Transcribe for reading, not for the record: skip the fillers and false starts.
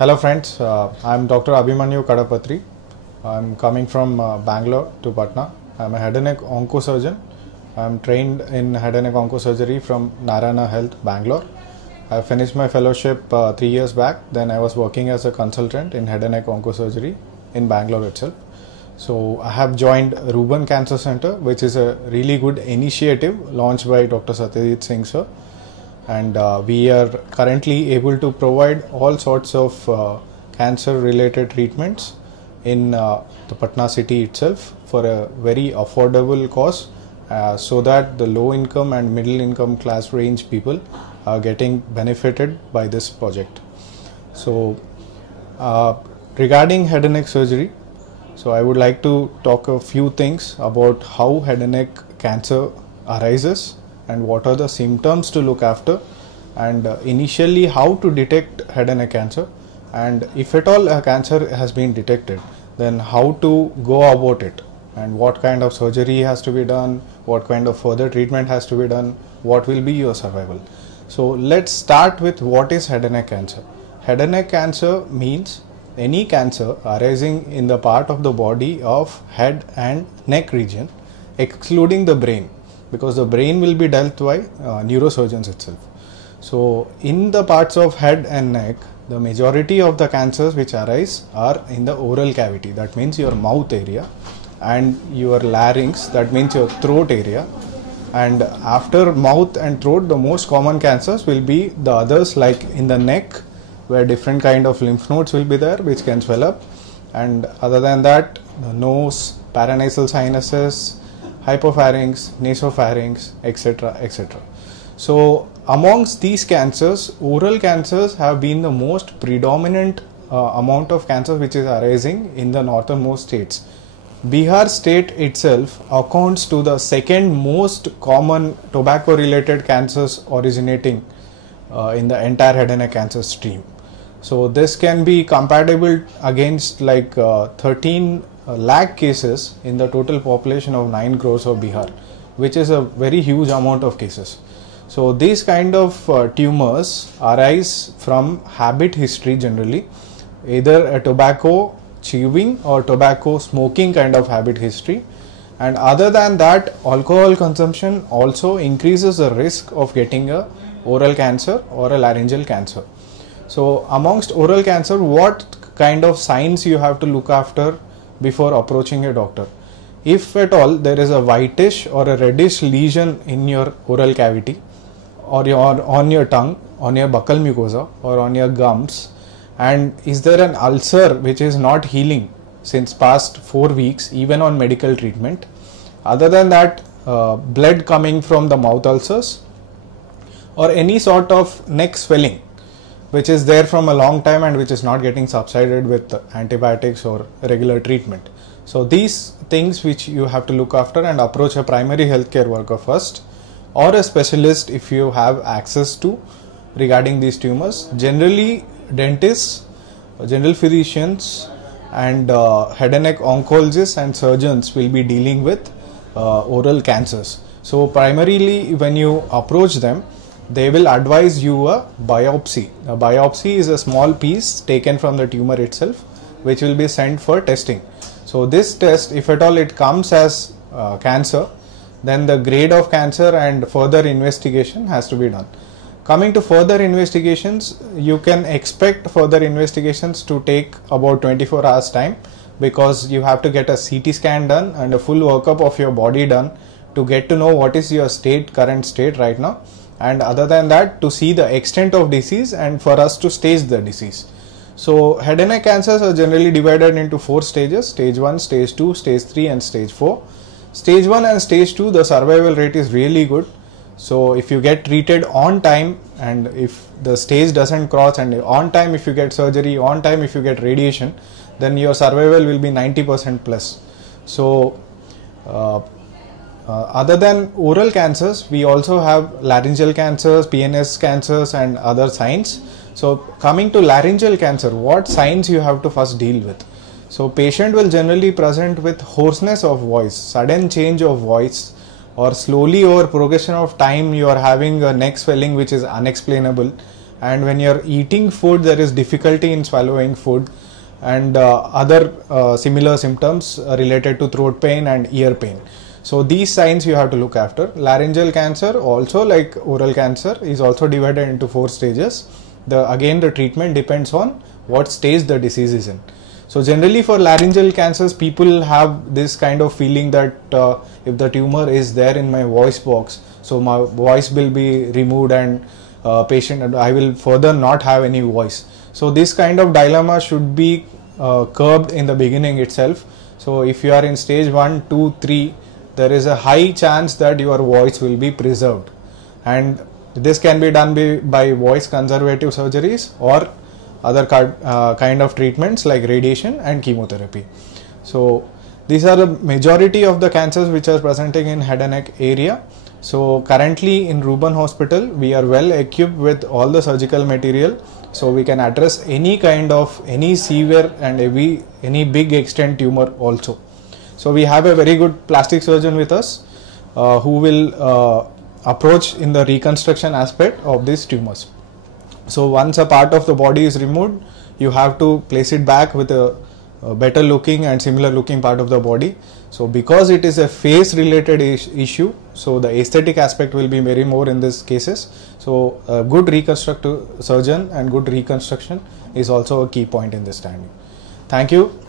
Hello friends, I'm Dr. Abhimanyu Kadapatri. I'm coming from Bangalore to Patna. I'm a head and neck oncosurgeon. I'm trained in head and neck oncosurgery from Narayana Health, Bangalore. I finished my fellowship 3 years back. Then I was working as a consultant in head and neck oncosurgery in Bangalore itself. So I have joined Reuben Cancer Center, which is a really good initiative launched by Dr. Satyajit Singh sir. And we are currently able to provide all sorts of cancer related treatments in the Patna city itself for a very affordable cost, so that the low income and middle income class range people are getting benefited by this project. So regarding head and neck surgery, so I would like to talk a few things about how head and neck cancer arises and what are the symptoms to look after, and initially how to detect head and neck cancer, and if at all a cancer has been detected, then how to go about it, and what kind of surgery has to be done, what kind of further treatment has to be done, what will be your survival. So let's start with what is head and neck cancer. Head and neck cancer means any cancer arising in the part of the body of head and neck region, excluding the brain, because the brain will be dealt by neurosurgeons itself. So in the parts of head and neck, the majority of the cancers which arise are in the oral cavity, that means your mouth area, and your larynx, that means your throat area. And after mouth and throat, the most common cancers will be the others, like in the neck, where different kind of lymph nodes will be there which can swell up, and other than that, the nose, paranasal sinuses, hypopharynx, nasopharynx, etc., etc. So amongst these cancers, oral cancers have been the most predominant amount of cancer which is arising in the northernmost states. Bihar state itself accounts to the second most common tobacco related cancers originating in the entire head and neck cancer stream. So this can be compatible against like 13 lakh cases in the total population of 9 crores of Bihar, which is a very huge amount of cases. So these kind of tumors arise from habit history generally, either a tobacco chewing or tobacco smoking kind of habit history, and other than that, alcohol consumption also increases the risk of getting a oral cancer or a laryngeal cancer. So amongst oral cancer, what kind of signs you have to look after before approaching a doctor? If at all there is a whitish or a reddish lesion in your oral cavity, or on your tongue, on your buccal mucosa, or on your gums, and is there an ulcer which is not healing since past 4 weeks even on medical treatment, other than that, blood coming from the mouth ulcers, or any sort of neck swelling which is there from a long time and which is not getting subsided with antibiotics or regular treatment. So these things which you have to look after and approach a primary healthcare worker first, or a specialist if you have access to regarding these tumors. Generally dentists, general physicians, and head and neck oncologists and surgeons will be dealing with oral cancers. So primarily when you approach them, they will advise you a biopsy. A biopsy is a small piece taken from the tumor itself which will be sent for testing. So this test, if at all it comes as cancer, then the grade of cancer and further investigation has to be done. Coming to further investigations, you can expect further investigations to take about 24 hours time, because you have to get a CT scan done and a full workup of your body done to get to know what is your current state right now, and other than that, to see the extent of disease and for us to stage the disease. So head and neck cancers are generally divided into 4 stages: stage 1, stage 2, stage 3 and stage 4. Stage 1 and stage 2, the survival rate is really good. So if you get treated on time, and if the stage doesn't cross, and on time if you get surgery, on time if you get radiation, then your survival will be 90% plus. So other than oral cancers, we also have laryngeal cancers, PNS cancers and other signs. So coming to laryngeal cancer, what signs you have to first deal with? So patient will generally present with hoarseness of voice, sudden change of voice, or slowly over progression of time you are having a neck swelling which is unexplainable, and when you're eating food there is difficulty in swallowing food, and other similar symptoms related to throat pain and ear pain. So these signs you have to look after. Laryngeal cancer, also like oral cancer, is also divided into 4 stages. Again the treatment depends on what stage the disease is in. So generally for laryngeal cancers, people have this kind of feeling that if the tumor is there in my voice box, so my voice will be removed and I will further not have any voice. So this kind of dilemma should be curbed in the beginning itself. So if you are in stage 1, 2, 3, there is a high chance that your voice will be preserved, and this can be done by voice conservative surgeries or other kind of treatments like radiation and chemotherapy. So these are the majority of the cancers which are presenting in head and neck area. So currently in Reuben Hospital we are well equipped with all the surgical material, so we can address any severe and any big extent tumor also. So we have a very good plastic surgeon with us who will approach in the reconstruction aspect of these tumors. So once a part of the body is removed, you have to place it back with a better looking and similar looking part of the body. So because it is a face related issue, so the aesthetic aspect will be very more in these cases. So a good reconstructive surgeon and good reconstruction is also a key point in this standing. Thank you.